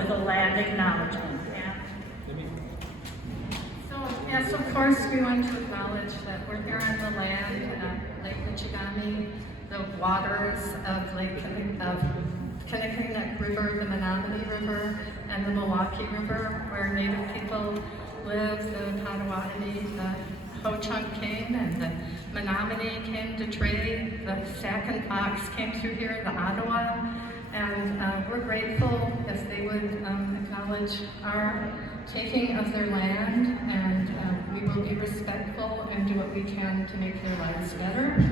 with a land acknowledgement. So, yes, of course, we want to acknowledge that we're here on the land at Lake Michigami, the waters of Kinnickinnick River, the Menominee River, and the Milwaukee River, where Native people live. The Potawatomi, the Ho-Chunk came, and the Menominee came to trade. The Sac and Fox came through here, the Ottawa, and we're grateful if they would acknowledge our taking of their land, and we will be respectful and do what we can to make their lives better.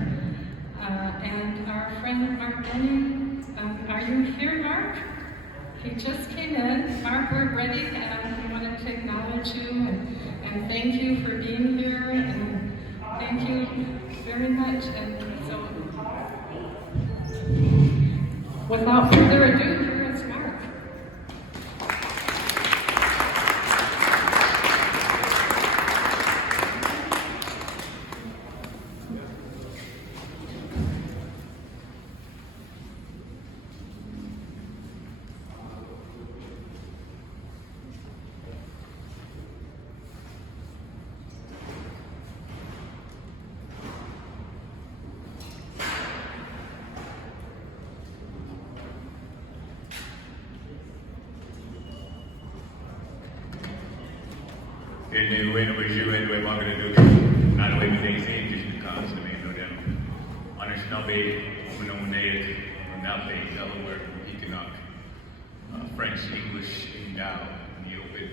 And our friend Mark Denny, are you here, Mark? He just came in. Mark, we're ready, and we wanted to acknowledge you and thank you for being here, and thank you very much. And so, without further ado, here is Mark. French, English, Indao, Neopit,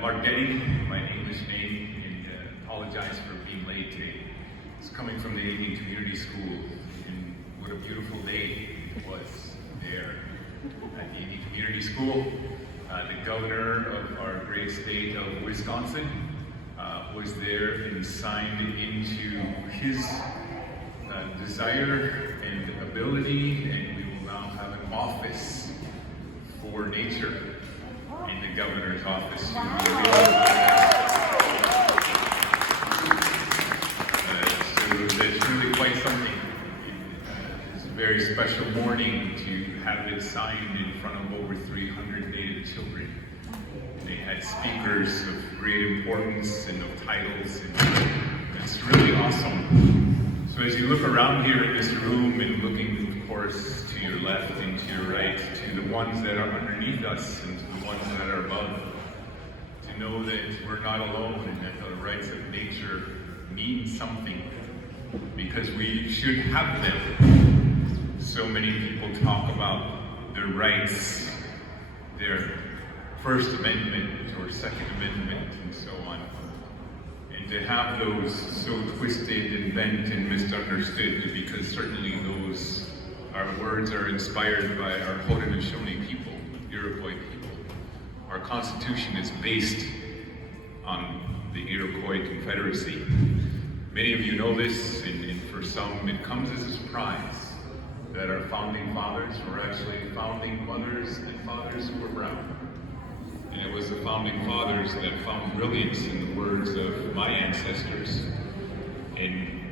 Mark Denny, my English name, and apologize for being late today. It's coming from the Indian Community School, and what a beautiful day it was there at the Indian Community School. The governor of our great state of Wisconsin was there and signed into his desire and ability, and we will now have an office for nature in the governor's office. So that's really quite something. It's a very special morning to have it signed in front of over 300 Native children. They had speakers of great importance and of titles, and it's really awesome. So as you look around here in this room and looking, of course, to your left and to your right, to the ones that are underneath us and to the ones that are above, to know that we're not alone and that the rights of nature mean something, because we should have them. So many people talk about their rights, their First Amendment or Second Amendment and so on. And to have those so twisted and bent and misunderstood, because certainly those, our words are inspired by our Haudenosaunee people, Iroquois people. Our Constitution is based on the Iroquois Confederacy. Many of you know this, and for some it comes as a surprise that our founding fathers were actually founding mothers and fathers who were brown. And it was the founding fathers that found brilliance in the words of my ancestors, and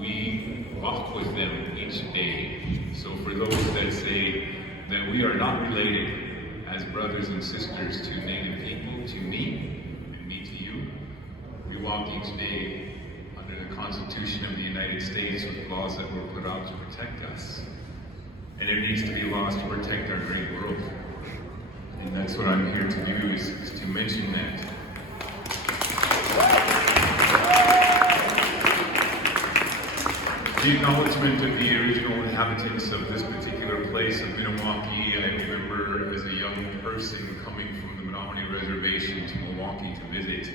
we walk with them each day. So for those that say that we are not related as brothers and sisters to Native people, to me and me to you, we walk each day under the Constitution of the United States with laws that were put out to protect us. And there needs to be laws to protect our great world. And that's what I'm here to do, is to mention that. The acknowledgement of the original inhabitants of this particular place of Milwaukee. I remember as a young person coming from the Menominee Reservation to Milwaukee to visit.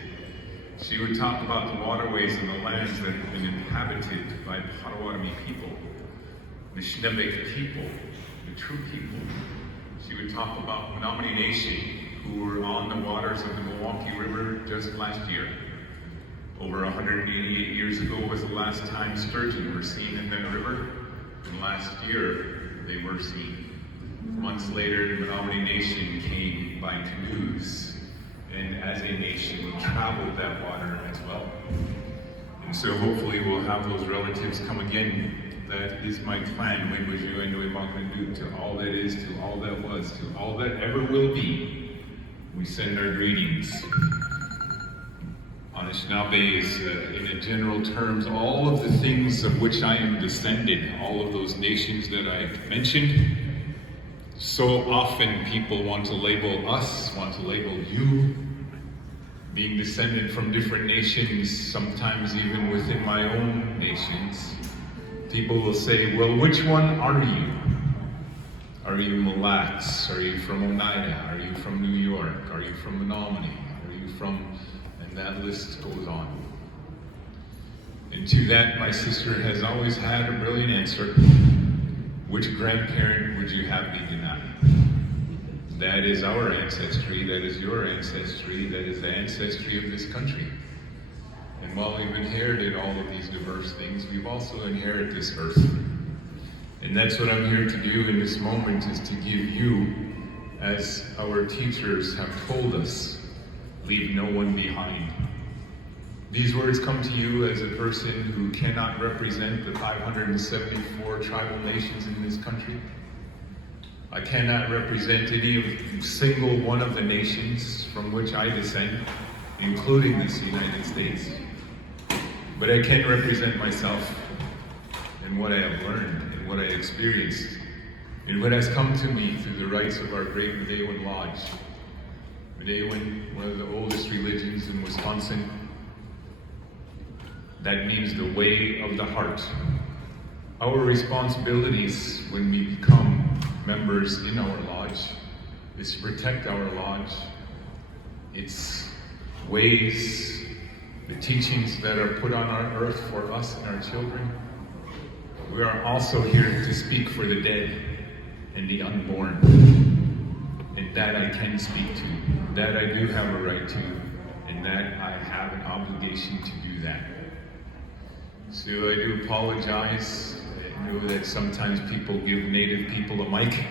She would talk about the waterways and the lands that have been inhabited by the Potawatomi people, the Shnebek people, the true people. She would talk about Menominee Nation, who were on the waters of the Milwaukee River just last year. Over 188 years ago was the last time sturgeon were seen in that river, and last year they were seen. Months later, the Menominee Nation came by canoes, and as a nation traveled that water as well. And so hopefully we'll have those relatives come again that is my clan, to all that is, to all that was, to all that ever will be. We send our greetings. Anishinaabe is, in general terms, all of the things of which I am descended, all of those nations that I mentioned. So often people want to label us, want to label you, being descended from different nations, sometimes even within my own nations. People will say, well, which one are you? Are you Mille Lacs? Are you from Oneida? Are you from New York? Are you from Menominee? Are you from... And that list goes on. And to that, my sister has always had a brilliant answer. Which grandparent would you have me deny? That is our ancestry, that is your ancestry, that is the ancestry of this country. And while we've inherited all of these diverse things, we've also inherited this earth. And that's what I'm here to do in this moment, is to give you, as our teachers have told us, leave no one behind. These words come to you as a person who cannot represent the 574 tribal nations in this country. I cannot represent any single one of the nations from which I descend, including this United States. But I can represent myself and what I have learned and what I experienced and what has come to me through the rites of our great Medewan Lodge. Medewan, one of the oldest religions in Wisconsin. That means the way of the heart. Our responsibilities when we become members in our lodge is to protect our lodge, its ways, the teachings that are put on our earth for us and our children. We are also here to speak for the dead and the unborn. And that I can speak to, that I do have a right to, and that I have an obligation to do that. So I do apologize. I know that sometimes people give Native people a mic,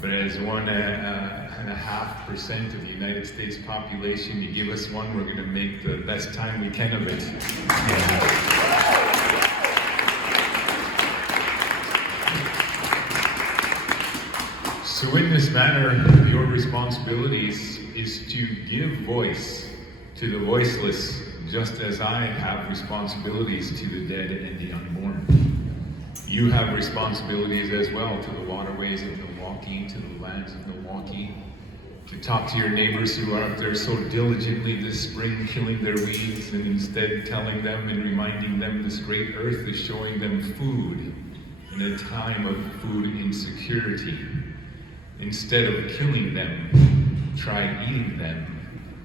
but as 1.5% of the United States population, you give us one, we're going to make the best time we can of it. So in this manner, your responsibilities is to give voice to the voiceless, just as I have responsibilities to the dead and the unborn. You have responsibilities as well to the waterways of Milwaukee, to the lands of Milwaukee, to talk to your neighbors who are out there so diligently this spring killing their weeds, and instead telling them and reminding them this great earth is showing them food in a time of food insecurity. Instead of killing them, try eating them,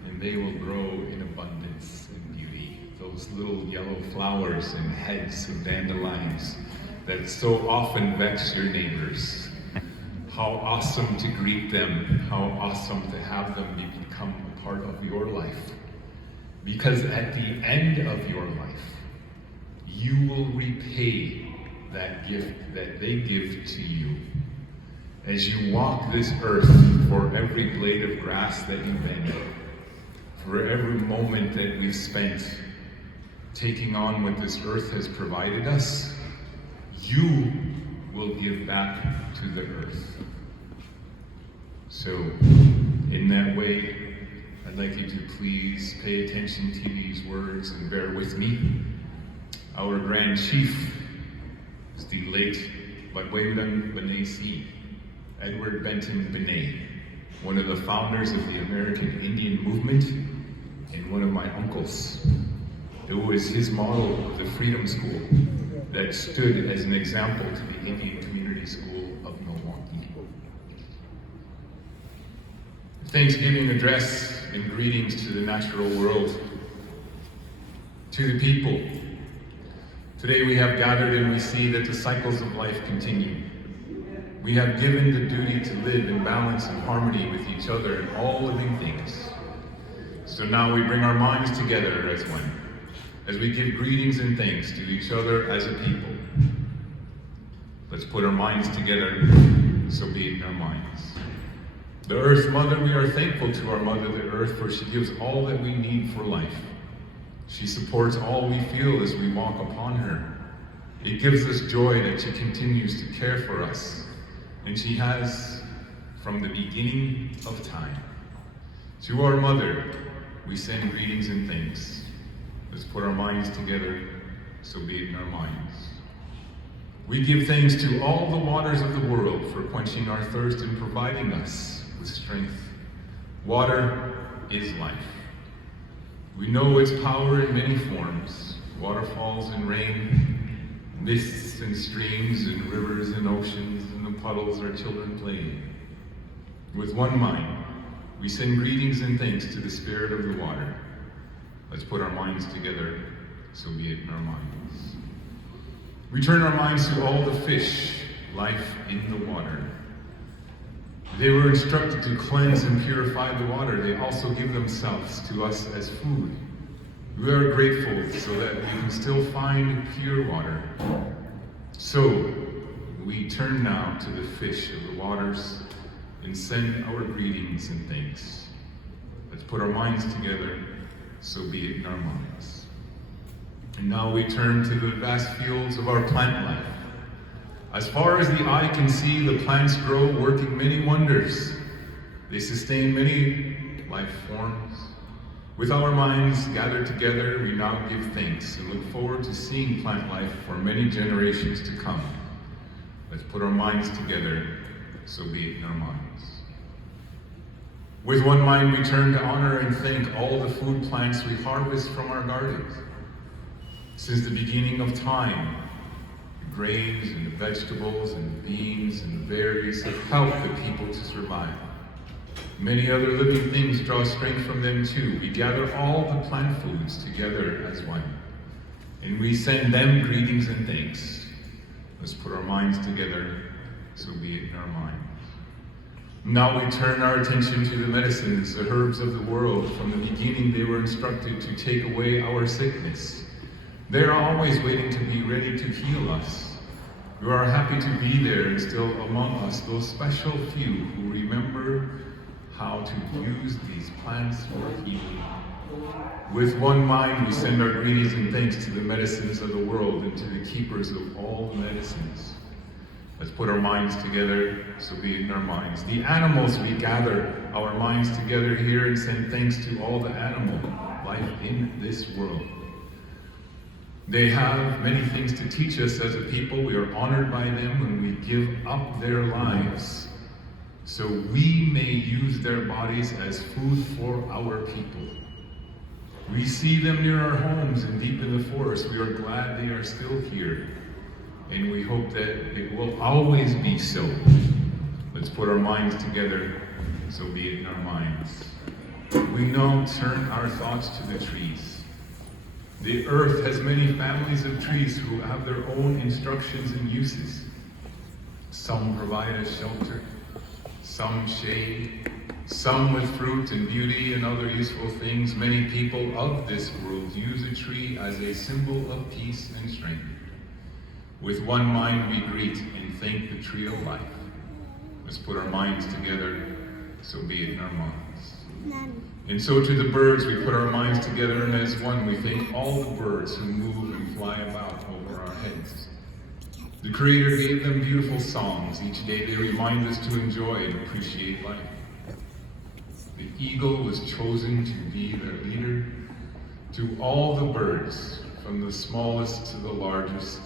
and they will grow in abundance and beauty. Those little yellow flowers and heads of dandelions that so often vex your neighbors. How awesome to greet them, how awesome to have them become a part of your life. Because at the end of your life, you will repay that gift that they give to you. As you walk this earth, for every blade of grass that you bend, for every moment that we've spent taking on what this earth has provided us, you will give back to the earth. So, in that way, I'd like you to please pay attention to these words and bear with me. Our Grand Chief is the late Batwayudan Benesi, Edward Benton Benet, one of the founders of the American Indian movement and one of my uncles. It was his model of the Freedom School that stood as an example to the Indian Community School of Milwaukee. Thanksgiving address and greetings to the natural world, to the people. Today we have gathered and we see that the cycles of life continue. We have given the duty to live in balance and harmony with each other and all living things. So now we bring our minds together as one, as we give greetings and thanks to each other as a people. Let's put our minds together, so be it in our minds. The Earth Mother, we are thankful to our Mother, the Earth, for she gives all that we need for life. She supports all we feel as we walk upon her. It gives us joy that she continues to care for us, and she has from the beginning of time. To our mother, we send greetings and thanks. Let's put our minds together, so be it in our minds. We give thanks to all the waters of the world for quenching our thirst and providing us with strength. Water is life. We know its power in many forms: waterfalls and rain, mists and streams and rivers and oceans, and the puddles our children play in. With one mind, we send greetings and thanks to the Spirit of the water. Let's put our minds together, so be it in our minds. We turn our minds to all the fish, life in the water. They were instructed to cleanse and purify the water. They also give themselves to us as food. We are grateful so that we can still find pure water. So, we turn now to the fish of the waters and send our greetings and thanks. Let's put our minds together, so be it in our minds. And now we turn to the vast fields of our plant life. As far as the eye can see, the plants grow, working many wonders. They sustain many life forms. With our minds gathered together, we now give thanks and look forward to seeing plant life for many generations to come. Let's put our minds together, so be it in our minds. With one mind, we turn to honor and thank all the food plants we harvest from our gardens. Since the beginning of time, the grains and the vegetables and the beans and the berries have helped the people to survive. Many other living things draw strength from them too. We gather all the plant foods together as one, and we send them greetings and thanks. Let's put our minds together, so be it in our minds. Now we turn our attention to the medicines, the herbs of the world. From the beginning, they were instructed to take away our sickness. They are always waiting to be ready to heal us. We are happy to be there and still among us, those special few who remember how to use these plants for healing. With one mind, we send our greetings and thanks to the medicines of the world and to the keepers of all the medicines. Let's put our minds together, so be it in our minds. The animals, we gather our minds together here and send thanks to all the animal life in this world. They have many things to teach us as a people. We are honored by them when we give up their lives, so we may use their bodies as food for our people. We see them near our homes and deep in the forest. We are glad they are still here, and we hope that it will always be so. Let's put our minds together, so be it in our minds. We now turn our thoughts to the trees. The earth has many families of trees who have their own instructions and uses. Some provide us shelter, some shade, some with fruit and beauty and other useful things. Many people of this world use a tree as a symbol of peace and strength. With one mind we greet and thank the tree of life. Let's put our minds together, so be it in our minds. And so to the birds, we put our minds together, and as one, we thank all the birds who move and fly about over our heads. The Creator gave them beautiful songs. Each day they remind us to enjoy and appreciate life. The eagle was chosen to be their leader. To all the birds, from the smallest to the largest,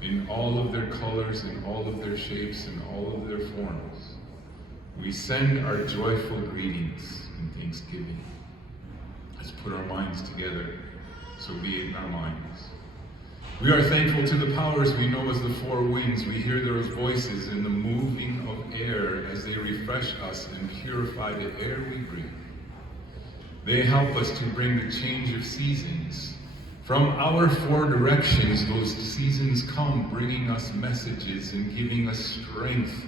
in all of their colors, in all of their shapes, and all of their forms, we send our joyful greetings and thanksgiving. Let's put our minds together, so be it in our minds. We are thankful to the powers we know as the four winds. We hear their voices in the moving of air as they refresh us and purify the air we breathe. They help us to bring the change of seasons. From our four directions, those seasons come, bringing us messages and giving us strength.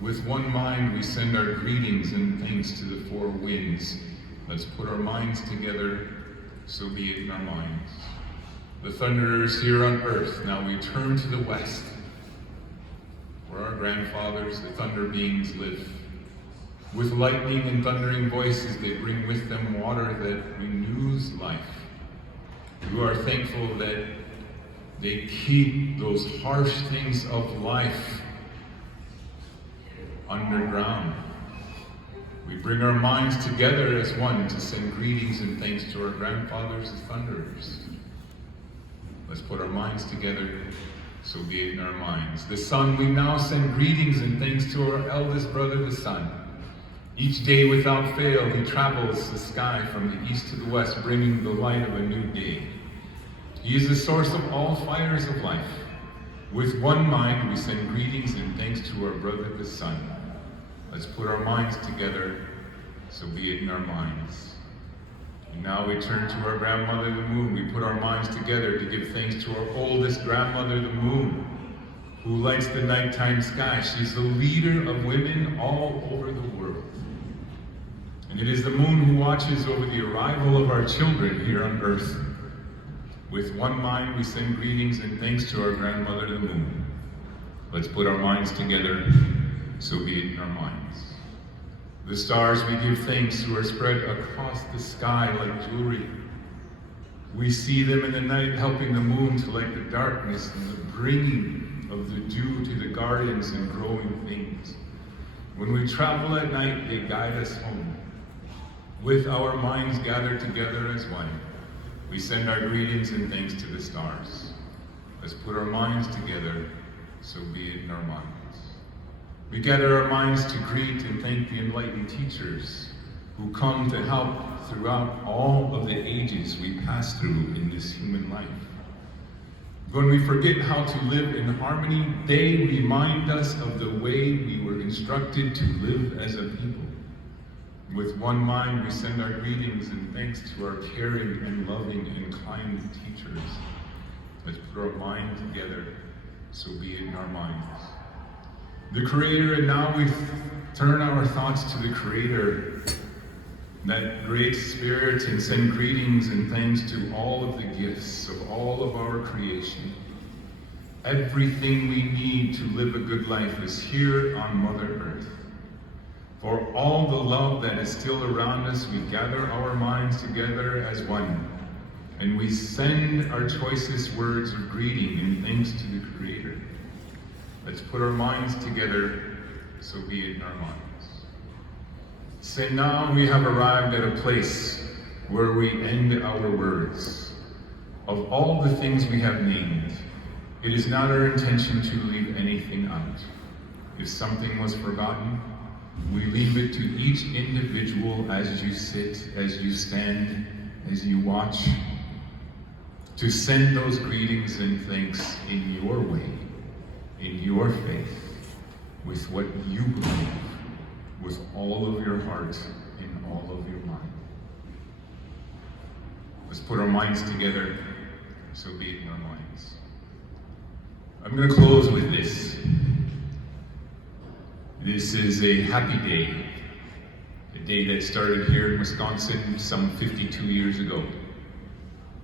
With one mind, we send our greetings and thanks to the four winds. Let's put our minds together, so be it in our minds. The thunderers here on earth, now we turn to the west, where our grandfathers, the thunder beings, live. With lightning and thundering voices, they bring with them water that renews life. We are thankful that They keep those harsh things of life underground. We bring our minds together as one to send greetings and thanks to our grandfathers as thunderers. Let's put our minds together, so be it in our minds. The sun, we now send greetings and thanks to our eldest brother, the sun. Each day without fail, he travels the sky from the east to the west, bringing the light of a new day. He is the source of all fires of life. With one mind, we send greetings and thanks to our brother, the sun. Let's put our minds together, so be it in our minds. And now we turn to our grandmother, the moon. We put our minds together to give thanks to our oldest grandmother, the moon, who lights the nighttime sky. She's the leader of women all over the world. And it is the moon who watches over the arrival of our children here on earth. With one mind, we send greetings and thanks to our grandmother, the moon. Let's put our minds together, so be it in our minds. The stars we give thanks who are spread across the sky like jewelry. We see them in the night helping the moon to light the darkness and the bringing of the dew to the gardens and growing things. When we travel at night, they guide us home. With our minds gathered together as one, we send our greetings and thanks to the stars. Let's put our minds together, so be it in our minds. We gather our minds to greet and thank the enlightened teachers who come to help throughout all of the ages we pass through in this human life. When we forget how to live in harmony, they remind us of the way we were instructed to live as a people. With one mind, we send our greetings and thanks to our caring and loving and kind teachers. Let's put our mind together, so be it in our minds. The Creator, and now we turn our thoughts to the Creator, that great Spirit, and send greetings and thanks to all of the gifts of all of our creation. Everything we need to live a good life is here on Mother Earth. For all the love that is still around us, we gather our minds together as one, and we send our choicest words of greeting and thanks to the Creator. Let's put our minds together, so be it in our minds. So now we have arrived at a place where we end our words. Of all the things we have named, it is not our intention to leave anything out. If something was forgotten, we leave it to each individual as you sit, as you stand, as you watch, to send those greetings and thanks in your way, in your faith, with what you believe, with all of your heart and all of your mind. Let's put our minds together, so be it in our minds. I'm going to close with this. This is a happy day, a day that started here in Wisconsin some 52 years ago.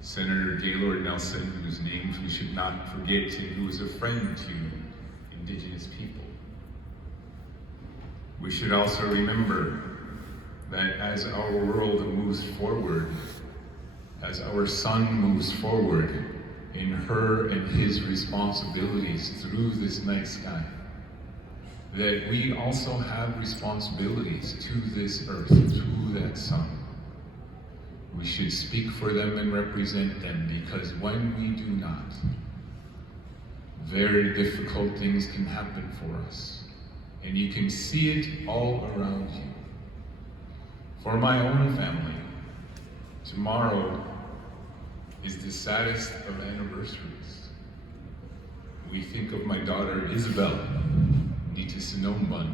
Senator Gaylord Nelson, whose names we should not forget, and who was a friend to Indigenous people. We should also remember that as our world moves forward, as our son moves forward in her and his responsibilities through this night sky, that we also have responsibilities to this earth, to that sun. We should speak for them and represent them, because when we do not, very difficult things can happen for us. And you can see it all around you. For my own family, tomorrow is the saddest of anniversaries. We think of my daughter Isabel, Nita Sinomban.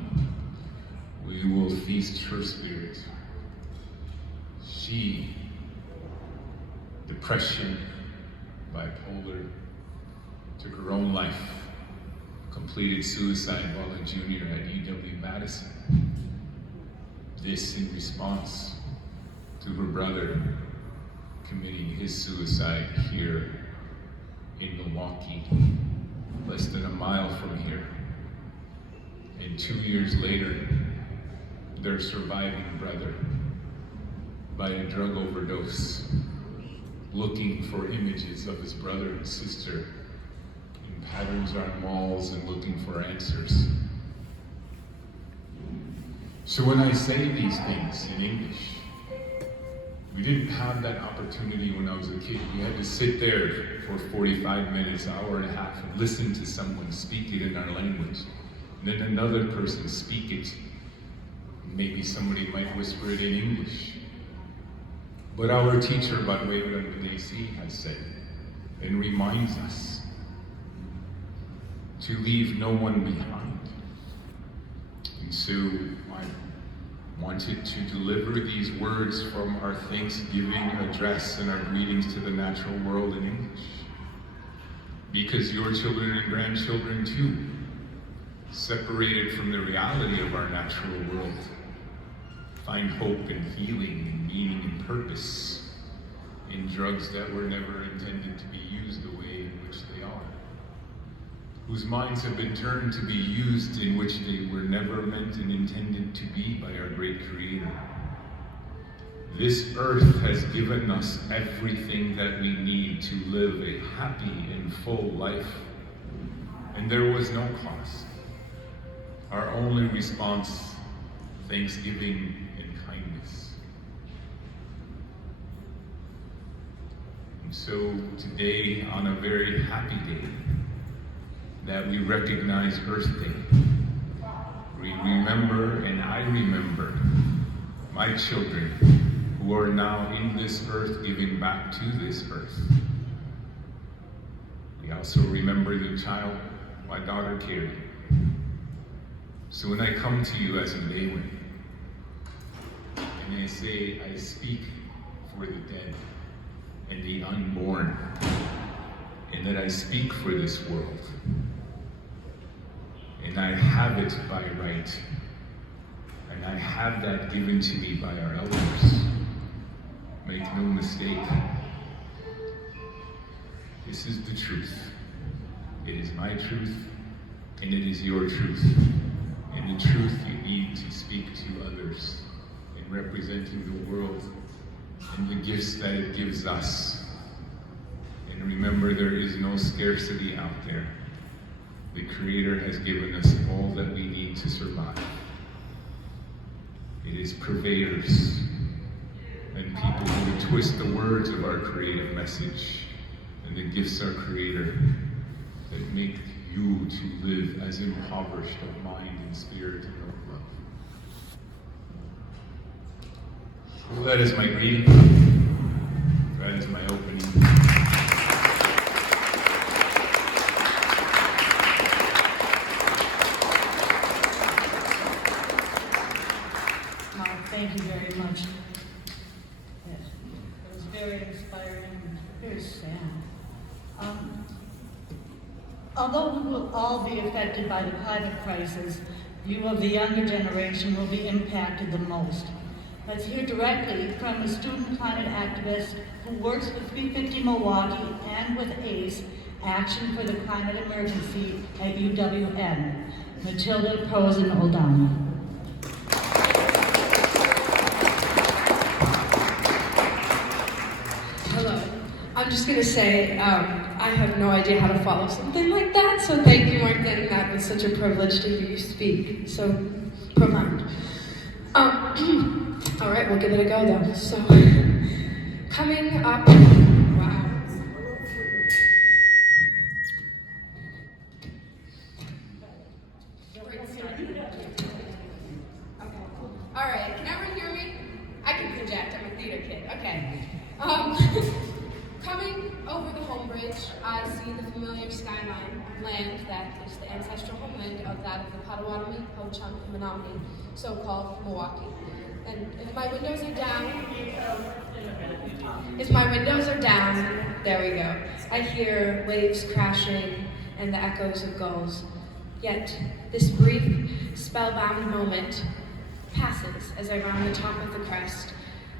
We will feast her spirit. She, depression, bipolar, took her own life, completed suicide while a junior at UW-Madison. This in response to her brother committing his suicide here in Milwaukee, less than a mile from here. And 2 years later, their surviving brother, by a drug overdose, looking for images of his brother and sister, patterns on walls and looking for answers. So when I say these things in English, we didn't have that opportunity when I was a kid. We had to sit there for 45 minutes, hour and a half, and listen to someone speak it in our language. And then another person speak it. Maybe somebody might whisper it in English. But our teacher, by the way, Rotunda has said, and reminds us to leave no one behind. And so I wanted to deliver these words from our Thanksgiving address and our greetings to the natural world in English. Because your children and grandchildren too, separated from the reality of our natural world, find hope and healing and meaning and purpose in drugs that were never intended to be used the way in which they are. Whose minds have been turned to be used in which they were never meant and intended to be by our great Creator. This earth has given us everything that we need to live a happy and full life, and there was no cost. Our only response, thanksgiving and kindness. And so today, on a very happy day, that we recognize Earth Day, we remember, and I remember, my children who are now in this earth giving back to this earth. We also remember the child, my daughter Carrie. So when I come to you as a Lewan, and I say, I speak for the dead and the unborn, and that I speak for this world, and I have it by right, and I have that given to me by our elders. Make no mistake, this is the truth. It is my truth, and it is your truth. And the truth you need to speak to others in representing the world and the gifts that it gives us. And remember, there is no scarcity out there. The Creator has given us all that we need to survive. It is purveyors and people who would twist the words of our creative message and the gifts our Creator that make you to live as impoverished of mind and spirit and of love. Well, that is my greeting. That is my opening. Thank you very much. Yes, it was very inspiring and very sad. Although we will all be affected by the climate crisis, you of the younger generation will be impacted the most. Let's hear directly from a student climate activist who works with 350 Milwaukee and with ACE, Action for the Climate Emergency at UWM, Matilda Posen-Oldani. I'm just going to say, I have no idea how to follow something like that, so thank you, Mark, getting that. It's such a privilege to hear you speak. So profound. All right, we'll give it a go, though. So, coming up, wow. Great start. Okay. All right, can everyone hear me? I can project, I'm a theater kid. Okay. Coming over the home bridge, I see the familiar skyline land that is the ancestral homeland of that of the Potawatomi, Ho-Chunk, and Menominee, so-called Milwaukee. And if my windows are down, there we go. I hear waves crashing and the echoes of gulls. Yet, this brief, spellbound moment passes as I round the top of the crest,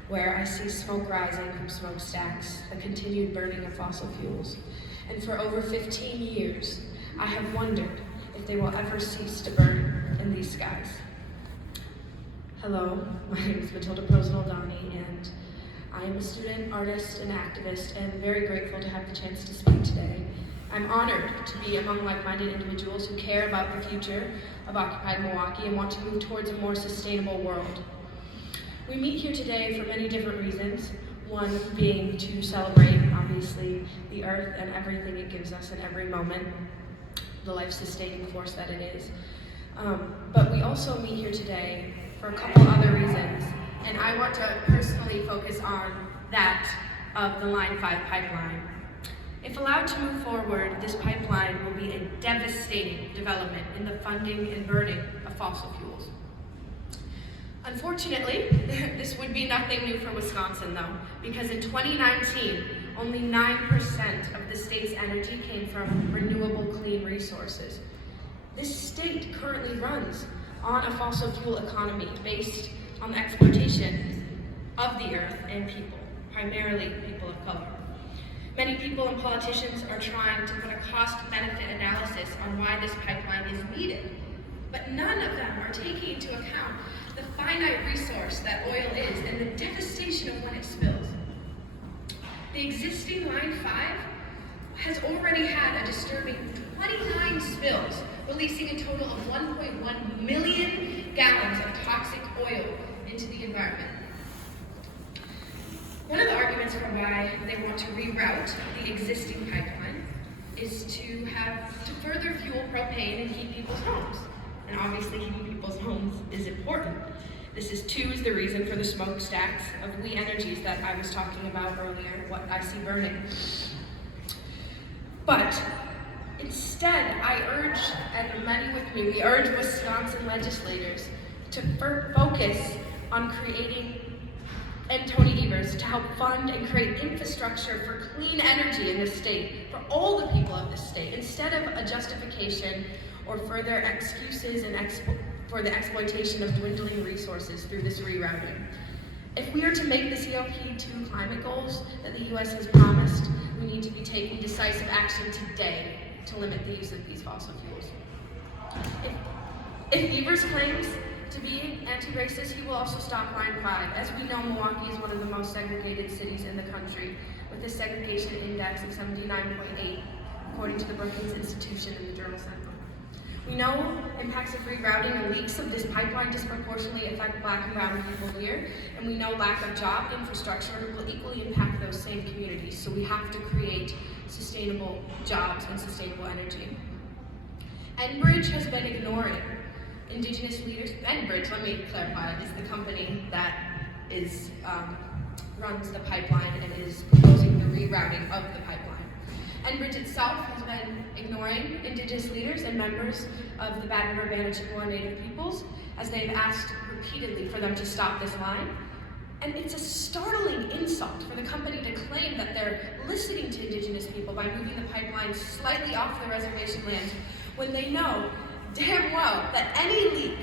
where I see smoke rising from smokestacks, the continued burning of fossil fuels. And for over 15 years, I have wondered if they will ever cease to burn in these skies. Hello, my name is Matilda Posen-Oldani, and I am a student, artist, and activist, and very grateful to have the chance to speak today. I'm honored to be among like-minded individuals who care about the future of occupied Milwaukee and want to move towards a more sustainable world. We meet here today for many different reasons, one being to celebrate, obviously, the earth and everything it gives us in every moment, the life-sustaining force that it is. But we also meet here today for a couple other reasons, and I want to personally focus on that of the Line 5 pipeline. If allowed to move forward, this pipeline will be a devastating development in the funding and burning of fossil fuels. Unfortunately, this would be nothing new for Wisconsin though, because in 2019, only 9% of the state's energy came from renewable clean resources. This state currently runs on a fossil fuel economy based on the exploitation of the earth and people, primarily people of color. Many people and politicians are trying to put a cost-benefit analysis on why this pipeline is needed, but none of them are taking into account the finite resource that oil is and the devastation of when it spills. The existing Line 5 has already had a disturbing 29 spills, releasing a total of 1.1 million gallons of toxic oil into the environment. One of the arguments for why they want to reroute the existing pipeline is to further fuel propane and heat people's homes. And obviously heating people's homes is important. This is the reason for the smokestacks of We Energies that I was talking about earlier, what I see burning. But instead, I urge, and many with me, we urge Wisconsin legislators to focus on creating, and Tony Evers, to help fund and create infrastructure for clean energy in the state, for all the people of the state, instead of a justification or further excuses for the exploitation of dwindling resources through this rerouting. If we are to make the COP2 climate goals that the U.S. has promised, we need to be taking decisive action today to limit the use of these fossil fuels. If Evers claims to be anti-racist, he will also stop Line 5. As we know, Milwaukee is one of the most segregated cities in the country, with a segregation index of 79.8, according to the Brookings Institution in the Journal Sentinel. We know impacts of rerouting and leaks of this pipeline disproportionately affect Black and brown people here, and we know lack of job infrastructure will equally impact those same communities, so we have to create sustainable jobs and sustainable energy. Enbridge has been ignoring Indigenous leaders. Enbridge, let me clarify, is the company that runs the pipeline and is proposing the rerouting of the pipeline. Enbridge itself has been ignoring Indigenous leaders and members of the Bad River Band of Chippewa Native peoples as they've asked repeatedly for them to stop this line. And it's a startling insult for the company to claim that they're listening to Indigenous people by moving the pipeline slightly off the reservation lands when they know damn well that any leak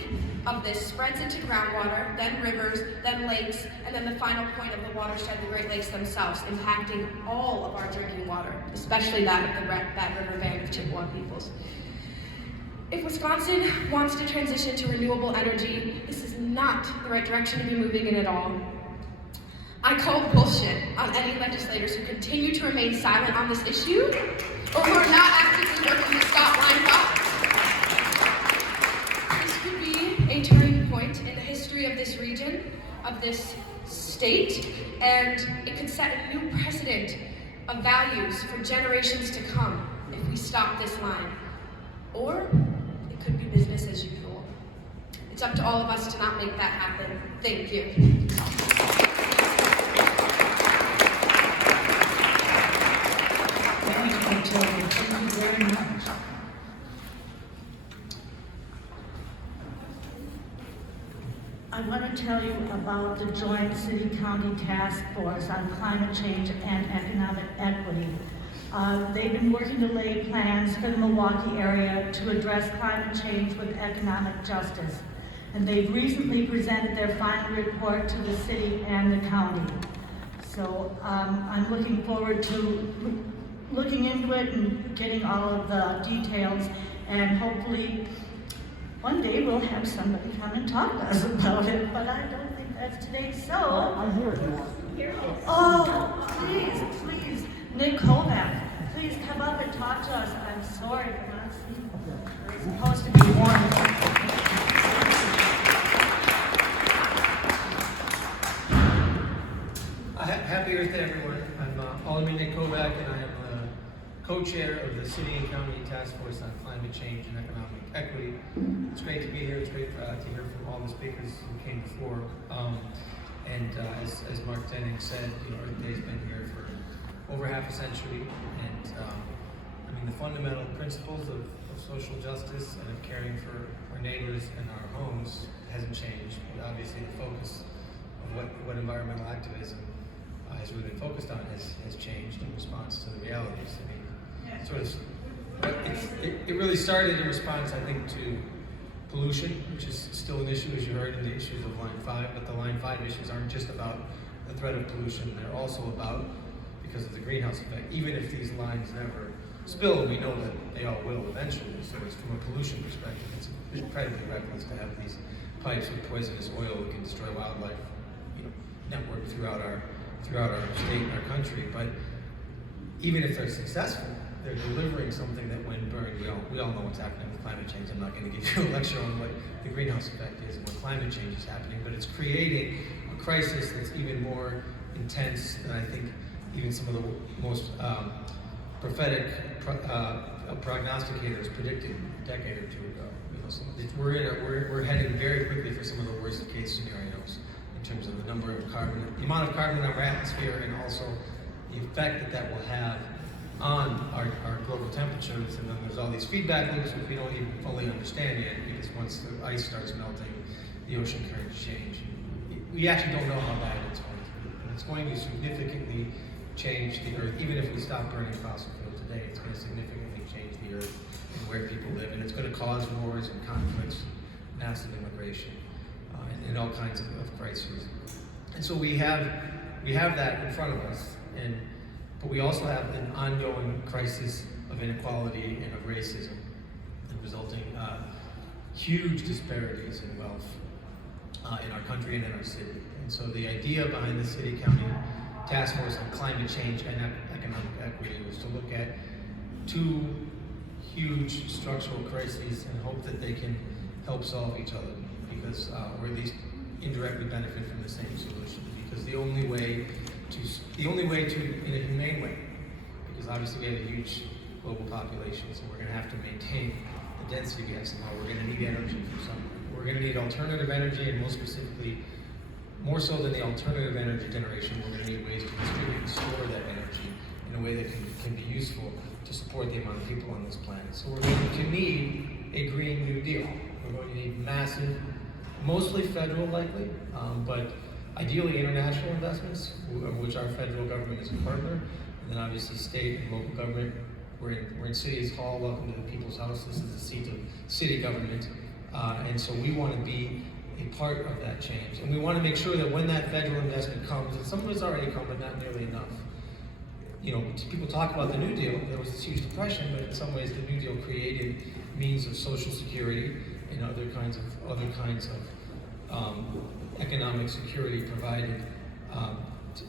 of this spreads into groundwater, then rivers, then lakes, and then the final point of the watershed, the Great Lakes themselves, impacting all of our drinking water, especially that of the Bad River Band of Chippewa peoples. If Wisconsin wants to transition to renewable energy, this is not the right direction to be moving in at all. I call bullshit on any legislators who continue to remain silent on this issue or who are not actively working to stop Line 5. This could be a turning point in the history of this region, of this state, and it could set a new precedent of values for generations to come if we stop this line. Or it could be business as usual. It's up to all of us to not make that happen. Thank you. Thank you very much. I want to tell you about the Joint City-County Task Force on Climate Change and Economic Equity. They've been working to lay plans for the Milwaukee area to address climate change with economic justice. And they've recently presented their final report to the city and the county. So I'm looking forward to looking into it and getting all of the details, and hopefully one day we'll have somebody come and talk to us about it, but I don't think that's today, so. I'm here if you want. Oh, please, Nick Kovac, please. please come up and talk to us? I'm sorry for not seeing you. It's supposed to be warm. Happy Earth Day, everyone. I'm Alderman Kovac, and I am co-chair of the City and County Task Force on Climate Change and Economic Equity. It's great to be here. It's great to hear from all the speakers who came before. As Mark Denning said, Earth Day's been here for over half a century, and the fundamental principles of social justice and of caring for our neighbors and our homes hasn't changed. But obviously, the focus of what environmental activism has really been focused on has changed in response to the realities. It really started in response, I think, to pollution, which is still an issue, as you heard in the issues of Line 5, but the Line 5 issues aren't just about the threat of pollution, they're also about, because of the greenhouse effect, even if these lines never spill, we know that they all will eventually, so it's from a pollution perspective, it's incredibly reckless to have these pipes with poisonous oil that can destroy wildlife, network throughout our state and our country. But even if they're successful, they're delivering something that when burned, we all know what's happening with climate change. I'm not going to give you a lecture on what the greenhouse effect is and what climate change is happening, but it's creating a crisis that's even more intense than I think even some of the most prophetic prognosticators predicted a decade or two ago. We're heading very quickly for some of the worst case scenarios in terms of the amount of carbon in our atmosphere, and also the effect that will have on our global temperatures. And then there's all these feedback loops which we don't even fully understand yet, because once the ice starts melting, the ocean currents change. We actually don't know how bad it's going to be. And it's going to significantly change the Earth. Even if we stop burning fossil fuel today, it's going to significantly change the Earth and where people live. And it's going to cause wars and conflicts, massive immigration, and all kinds of crises. And so we have that in front of us. But we also have an ongoing crisis of inequality and of racism, and resulting huge disparities in wealth in our country and in our city. And so the idea behind the City-County Task Force on Climate Change and Economic Equity was to look at two huge structural crises and hope that they can help solve each other, because, or at least indirectly benefit from the same solution. Because the only way to, in a humane way, because obviously we have a huge global population, so we're going to have to maintain the density we have somehow. We're going to need energy from somewhere. We're going to need alternative energy, and most specifically, more so than the alternative energy generation, we're going to need ways to distribute and store that energy in a way that can be useful to support the amount of people on this planet. So we're going to need a Green New Deal. We're going to need massive, mostly federal likely, but ideally international investments, of which our federal government is a partner, and then obviously state and local government. We're in City Hall. Welcome to the People's House. This is the seat of city government, and so we want to be a part of that change. And we want to make sure that when that federal investment comes, and some of it's already come, but not nearly enough. People talk about the New Deal. There was this huge depression, but in some ways the New Deal created means of social security and other kinds of economic security provided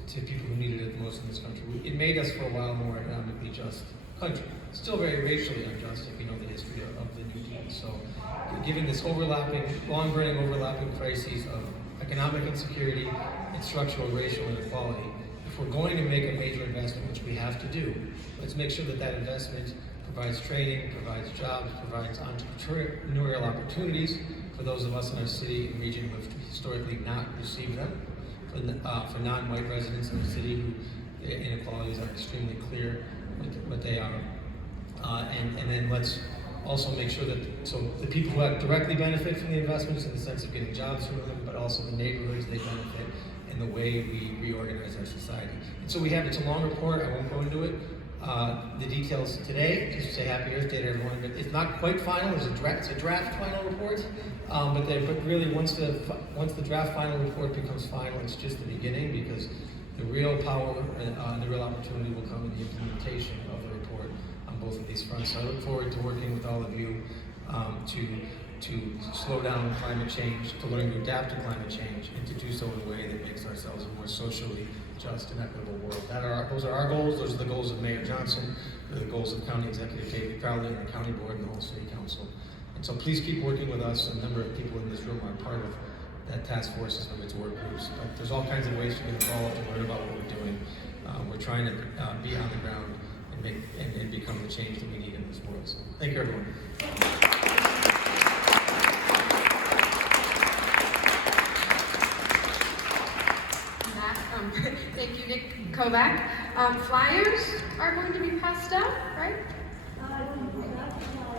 to people who needed it the most in this country. It made us for a while more economically just country. Still very racially unjust if you know the history of the New Deal. So given this long-running overlapping crises of economic insecurity and structural racial inequality, if we're going to make a major investment, which we have to do, let's make sure that that investment provides training, provides jobs, provides entrepreneurial opportunities for those of us in our city and region who have historically not received them, for non-white residents in the city who the inequalities are extremely clear what they are. And then let's also make sure that, so the people who directly benefit from the investments in the sense of getting jobs from them, but also the neighborhoods they benefit and the way we reorganize our society. And so it's a long report, I won't go into it. The details today, just to say Happy Earth Day to everyone, but it's not quite final, it's a draft final report. But really once the draft final report becomes final, it's just the beginning, because the real power and the real opportunity will come in the implementation of the report on both of these fronts. So I look forward to working with all of you to slow down climate change, to learn to adapt to climate change, and to do so in a way that makes our ourselves a more socially just and equitable world. Those are our goals. Those are the goals of Mayor Johnson. They're the goals of County Executive David Crowley and the County Board and the whole City Council. And so please keep working with us. A number of people in this room are part of that task force, some of its work groups. But there's all kinds of ways to get involved and learn about what we're doing. We're trying to be on the ground and become the change that we need in this world. So thank you, everyone. Thank you, Nick Kovac. Flyers are going to be passed out, right?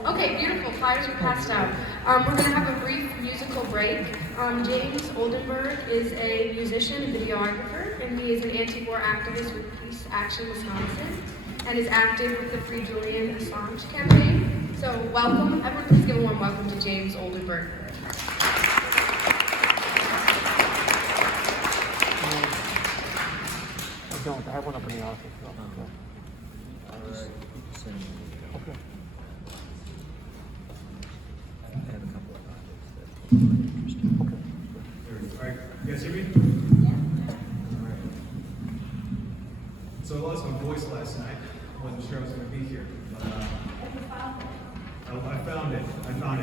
Okay, beautiful. Flyers are passed out. We're going to have a brief musical break. James Oldenburg is a musician and videographer, and he is an anti-war activist with Peace Action Wisconsin, and is active with the Free Julian Assange campaign. So welcome. Everyone please give a warm welcome to James Oldenburg. I have one up in the office. All right. Okay. I have a couple of topics that are interesting. Okay. All right, you guys hear me? All right. So I lost my voice last night. I wasn't sure I was going to be here, but I found it.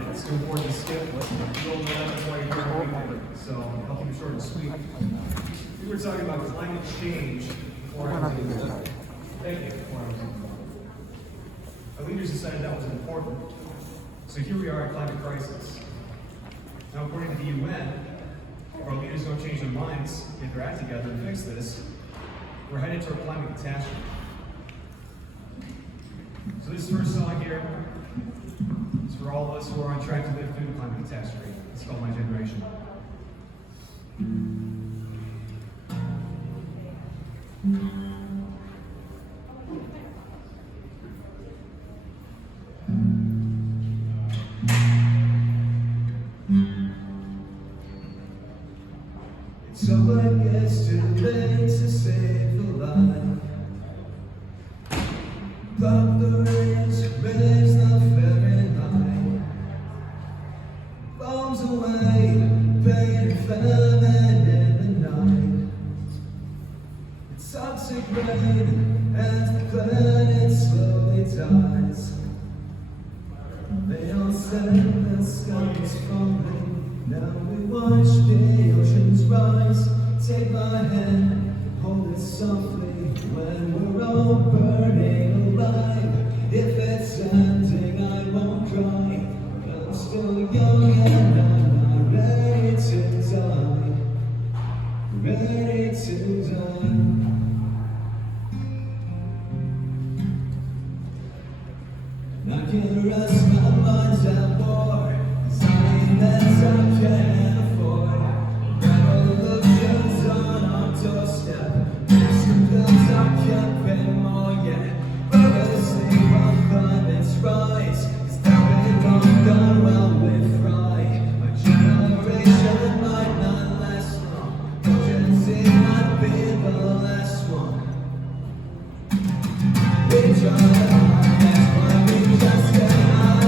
It's too important to skip, but you all know that's why you're here. So I'll keep it short and sweet. We were talking about climate change before I was in the Thank you. Before I was in the Our leaders decided that was important. So here we are at climate crisis. Now, according to the UN, if our leaders don't change their minds, get their act together and fix this, we're headed toward climate catastrophe. So this first song here is for all of us who are on track to live through the climate catastrophe. It's called My Generation. So I guess too late to save the life. But the rich raise the very night. Bombs away, pain and famine in the night. It's toxic rain as the planet slowly dies. They all said the sky was falling. Now we watch the oceans rise. Take my hand, hold it softly when we're all burning alive. If it's ending, I won't cry. I'm still young and I'm not ready to die. Ready to die. I can rest my mind at war. Something that I can't afford. Revolutions on our doorstep. Extra bills I can't pay more yet. But we'll see what climate's rise. 'Cause now we've all gone well with fry. My generation might not last long. Gen Z might be the last one. We try hard, that's why we just get high.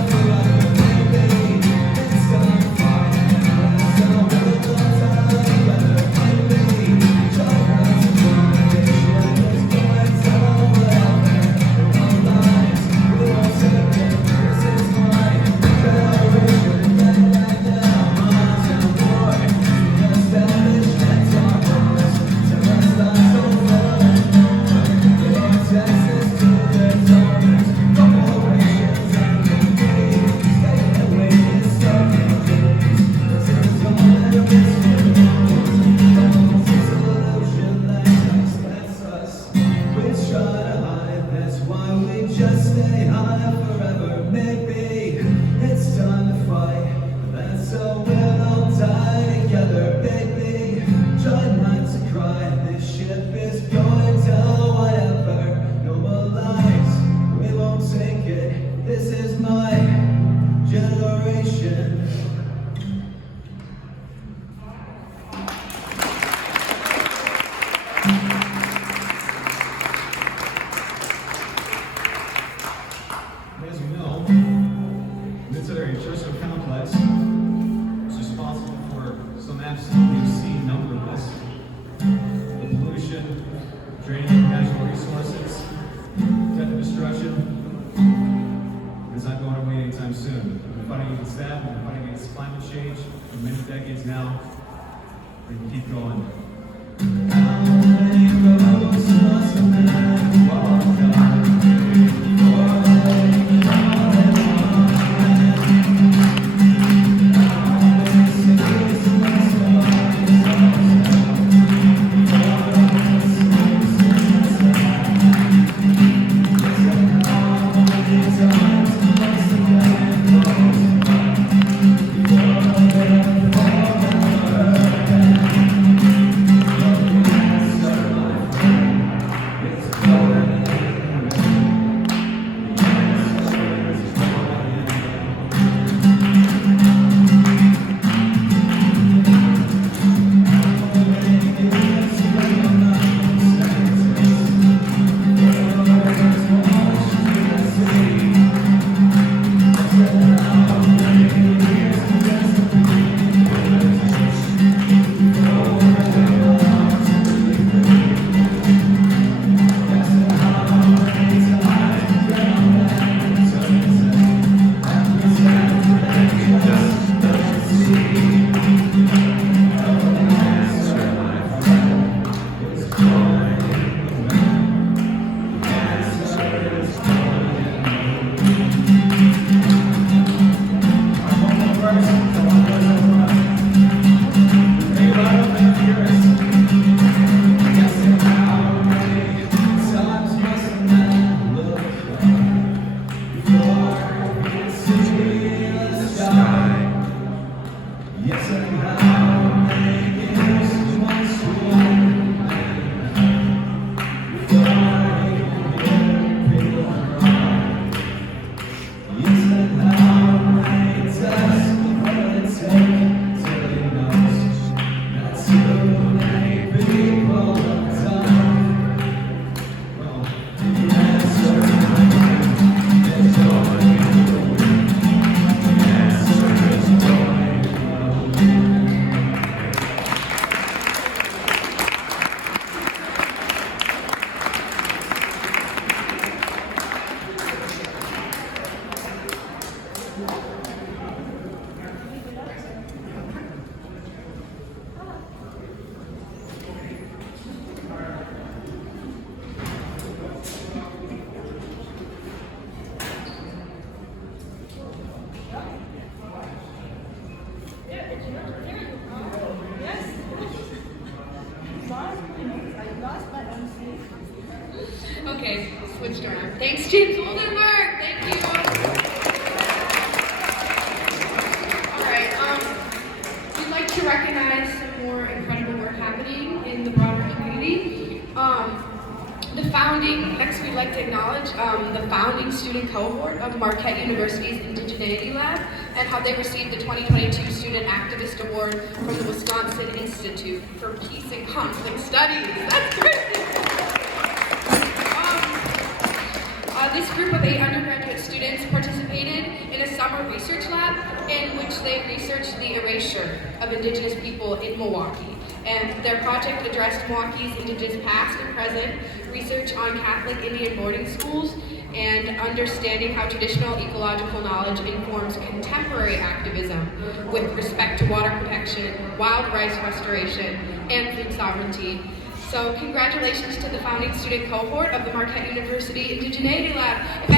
We can keep going. How many roads must a man walk down before they call it one? How many cities must a man Okay, switched around. Thanks, James Oldenburg. Thank you. All right. We'd like to recognize some more incredible work happening in the broader community. Next we'd like to acknowledge the founding student cohort of Marquette University's Indigeneity Lab and how they received the 2022 Student Activist Award from the Wisconsin Institute for Peace and Conflict Studies. That's great. This group of 8 undergraduate students participated in a summer research lab in which they researched the erasure of Indigenous people in Milwaukee. And their project addressed Milwaukee's Indigenous past and present, research on Catholic Indian boarding schools, and understanding how traditional ecological knowledge informs contemporary activism with respect to water protection, wild rice restoration, and food sovereignty. So congratulations to the founding student cohort of the Marquette University Indigeneity Lab. If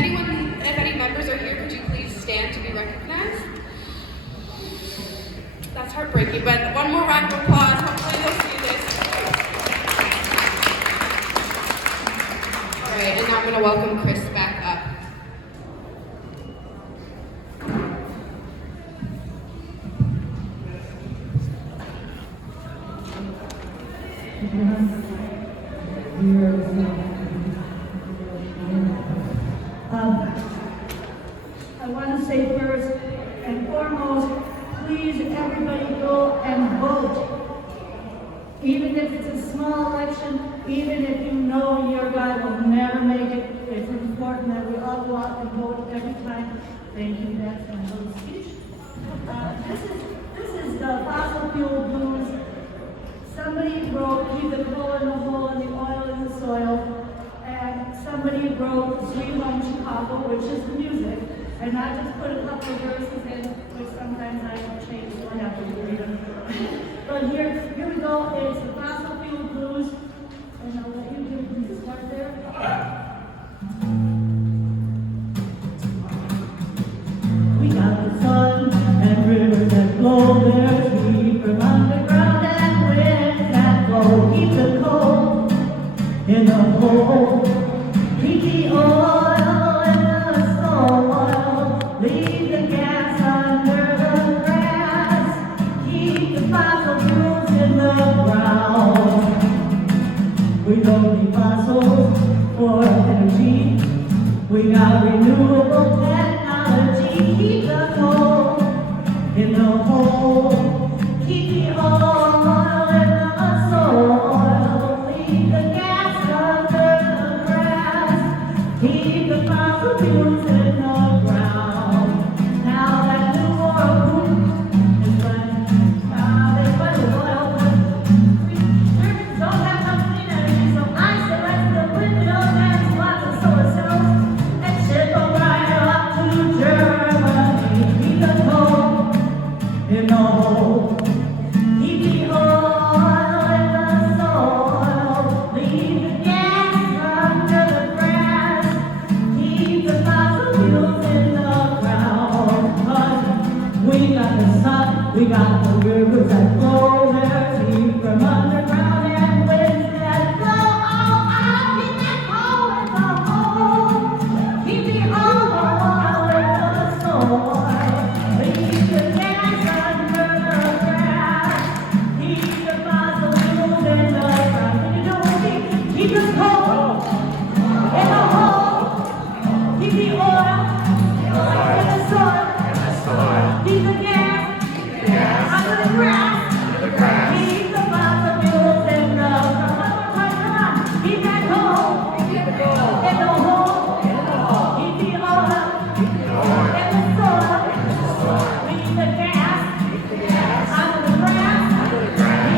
any members are here, could you please stand to be recognized? That's heartbreaking, but one more round of applause. Hopefully they'll see this. All right, and now I'm going to welcome Chris back up. I want to say first and foremost, please everybody go and vote. Even if it's a small election, even if you know your guy will never make it, it's important that we all go out and vote every time. Thank you, that's my little speech. This is the fossil fuel blues. Somebody wrote, leave the coal in the hole and the oil in the soil. And somebody wrote Sweet Home Chicago, which is the music. And I just put a couple of verses in, which sometimes I don't change, so I have to read them. But here we go. It's the fossil fuel blues. And I'll let you start there. We got the sun and rivers that flow. There's heat from underground and winds that blow. Keep the cold in the hole. Keep the oil in the soil. Leave the gas under the grass. Keep the fossil fuels in the ground. We don't need fossils for energy. We got renewable technology. Keep the coal in the hole. Keep the oil in the soil. Leave the gas under the grass. Keep the fossil fuels in the ground. Now that new world is running. Now they put the oil, but Germans don't have enough clean energy, so I select the windmill and lots of solar cells and ship them right up to Germany. Keep the coal in the hole. Keep the oil in the soil. Leave the gas under the grass. Keep the fossil fuels in the ground. 'Cause we got the sun, we got the rivers that flow. There's heat from underground and winds that blow. Oh, keep that coal in the hole. Keep the oil in the soil. Leave the gas under the grass. Keep the fossil fuels in the ground. Can you do it? Keep the coal in the hole. Keep the oil in the soil. Keep the gas under the grass. Keep the fossil fuels in the ground. Come on. Keep that coal in the hole. Keep the oil in the soil. Leave the gas under the grass.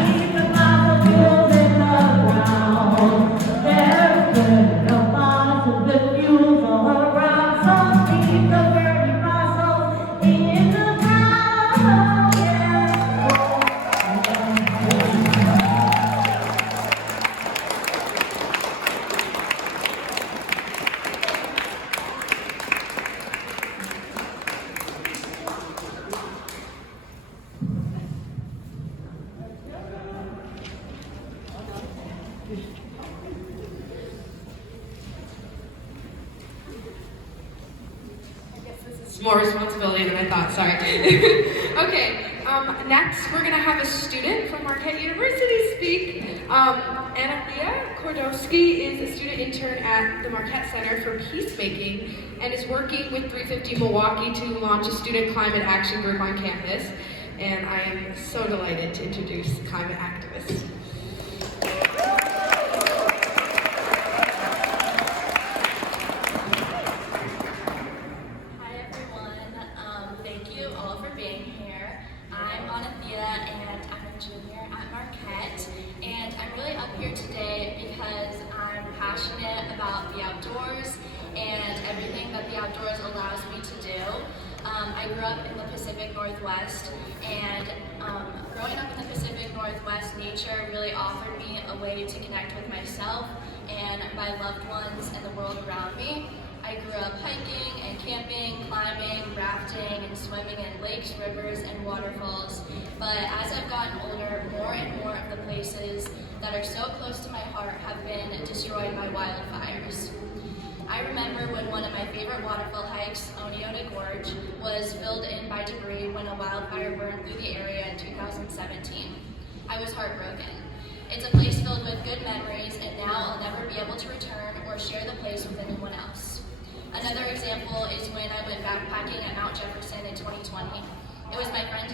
Keep the fossil fuels in the ground. There's been no fossil fuels all around, so keep the dirty fossils in the ground. Yeah. More responsibility than I thought, sorry. Okay, next we're gonna have a student from Marquette University speak. Anna Kordowski is a student intern at the Marquette Center for Peacemaking and is working with 350 Milwaukee to launch a student climate action group on campus. And I am so delighted to introduce climate activists. Hi everyone, thank you all for being here. I'm Anathea and I'm a junior at Marquette, and I'm really up here today because I'm passionate about the outdoors and everything that the outdoors allows me to do. I grew up in the Pacific Northwest, and growing up in the Pacific Northwest, nature really offered me a way to connect with myself and my loved ones and the world around me. I grew up hiking and camping, climbing, rafting, and swimming in lakes, rivers, and waterfalls. But as I've gotten older, more and more of the places that are so close to my heart have been destroyed by wildfires. I remember when one of my favorite waterfall hikes, Oneota Gorge, was filled in by debris when a wildfire burned through the area in 2017. I was heartbroken. It's a place filled with good memories, and now I'll never be able to return or share the place with anyone else. Another example is when I went backpacking at Mount Jefferson in 2020. It was my friends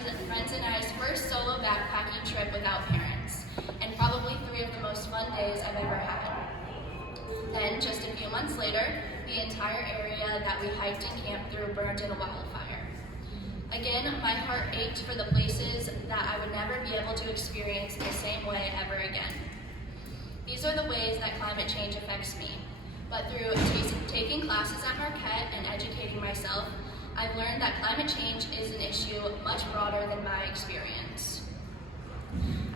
and I's first solo backpacking trip without parents, and probably 3 of the most fun days I've ever had. Then, just a few months later, the entire area that we hiked and camped through burned in a wildfire. Again, my heart ached for the places that I would never be able to experience the same way ever again. These are the ways that climate change affects me, but through taking classes at Marquette and educating myself, I've learned that climate change is an issue much broader than my experience.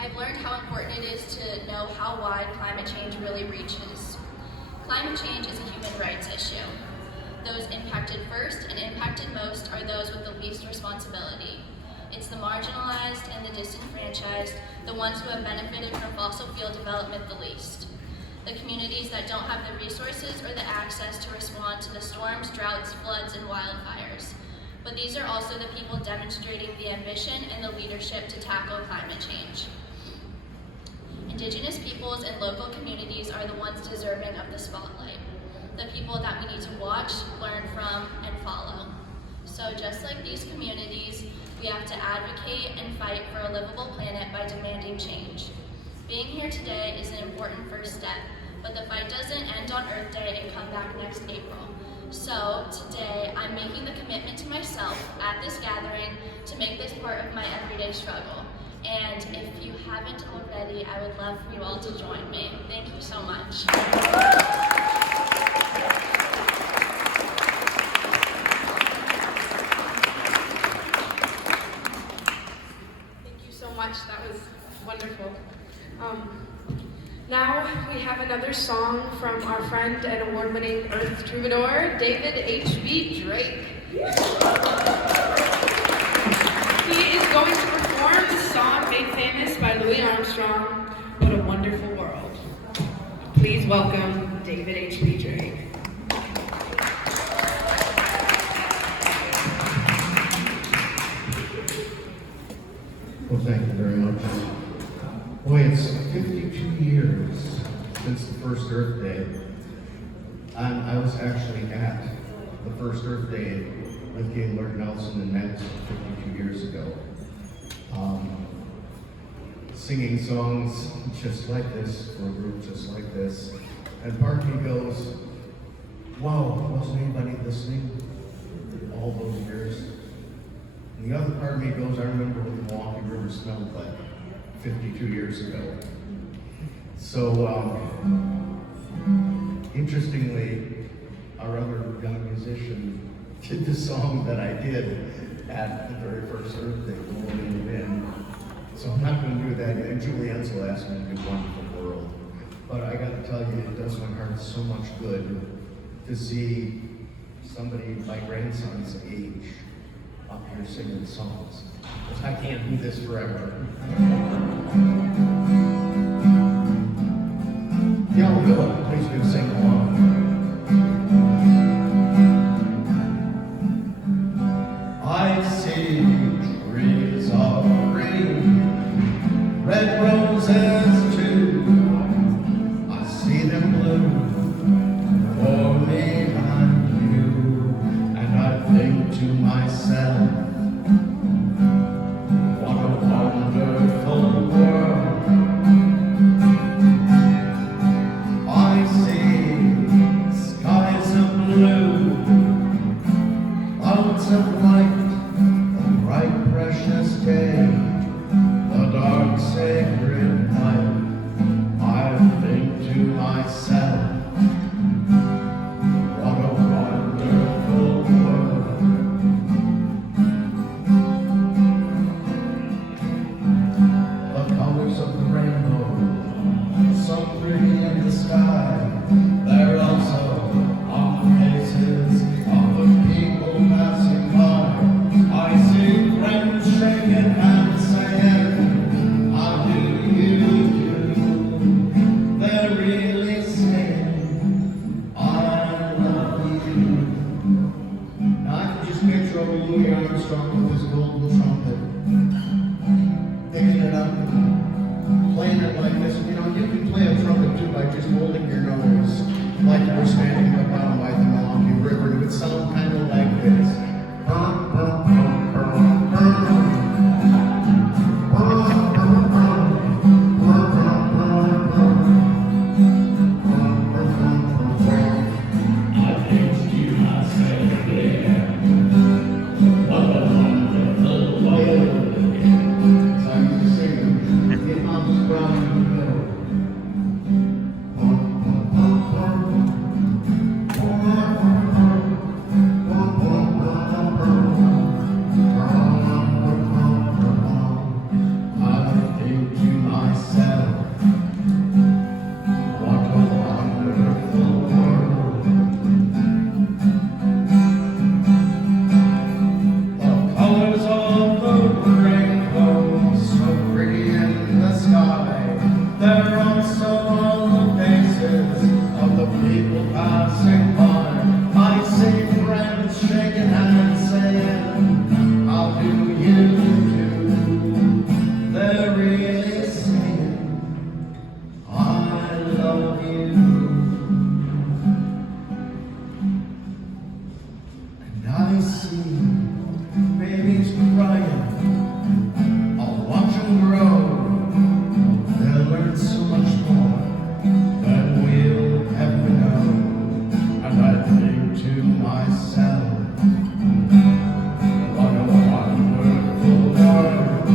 I've learned how important it is to know how wide climate change really reaches. Climate change is a human rights issue. Those impacted first and impacted most are those with the least responsibility. It's the marginalized and the disenfranchised, the ones who have benefited from fossil fuel development the least. The communities that don't have the resources or the access to respond to the storms, droughts, floods, and wildfires. But these are also the people demonstrating the ambition and the leadership to tackle climate change. Indigenous peoples and local communities are the ones deserving of the spotlight, the people that we need to watch, learn from, and follow. So just like these communities, we have to advocate and fight for a livable planet by demanding change. Being here today is an important first step, but the fight doesn't end on Earth Day and come back next April. So today, I'm making the commitment to myself at this gathering to make this part of my everyday struggle. And if you haven't already, I would love for you all to join me. Thank you so much. Thank you so much. That was wonderful. Now we have another song from our friend and award-winning Earth troubadour, David H.B. Drake. He is going to perform the song made famous by Louis Armstrong, What a Wonderful World. Please welcome David H.B. Drake. Well, thank you very much. Boy, it's 52 years since the first Earth Day. I was actually at the first Earth Day with Gaylord Nelson and Madison 52 years ago. Singing songs just like this for a group just like this. And part of me goes, wow, wasn't anybody listening all those years? And the other part of me goes, I remember what the Milwaukee River smelled like 52 years ago. So, interestingly, our other young musician did the song that I did at the very first Earth Day, Blowing in the Wind. So I'm not going to do that yet. And Julie Ensel asked me to do Wonderful World. But I got to tell you, it does my heart so much good to see somebody my grandson's age up here singing songs. Because I can't do this forever. Yeah, we'll go. Please do sing along. I see trees of green, red roses too. I see them blue for me and you, and I think to myself, what a wonderful world. I see skies of blue, clouds of white, the bright precious day, the dark sacred night. I think to myself, what a wonderful world. The colors of the rainbow, so pretty in the sky, they're also on the faces of the people passing by. I see friends shaking hands saying, how do you do? They're really saying, I love you. Now I can just picture old Louis Armstrong with his golden trumpet, picking it up and playing it like this. You know, you can play a trumpet too by just holding your nose like you were standing up down by the Milwaukee River. It would sound kind of like this. They're also on the faces of the people passing by. I see friends shaking hands saying, how do you do? They're really saying, I love you. And I see babies crying. I'll watch them grow. They'll learn so much more than we'll ever know. And I think to myself, what a wonderful world.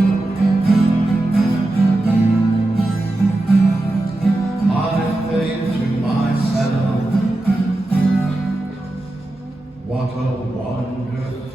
I think to myself, what a wonderful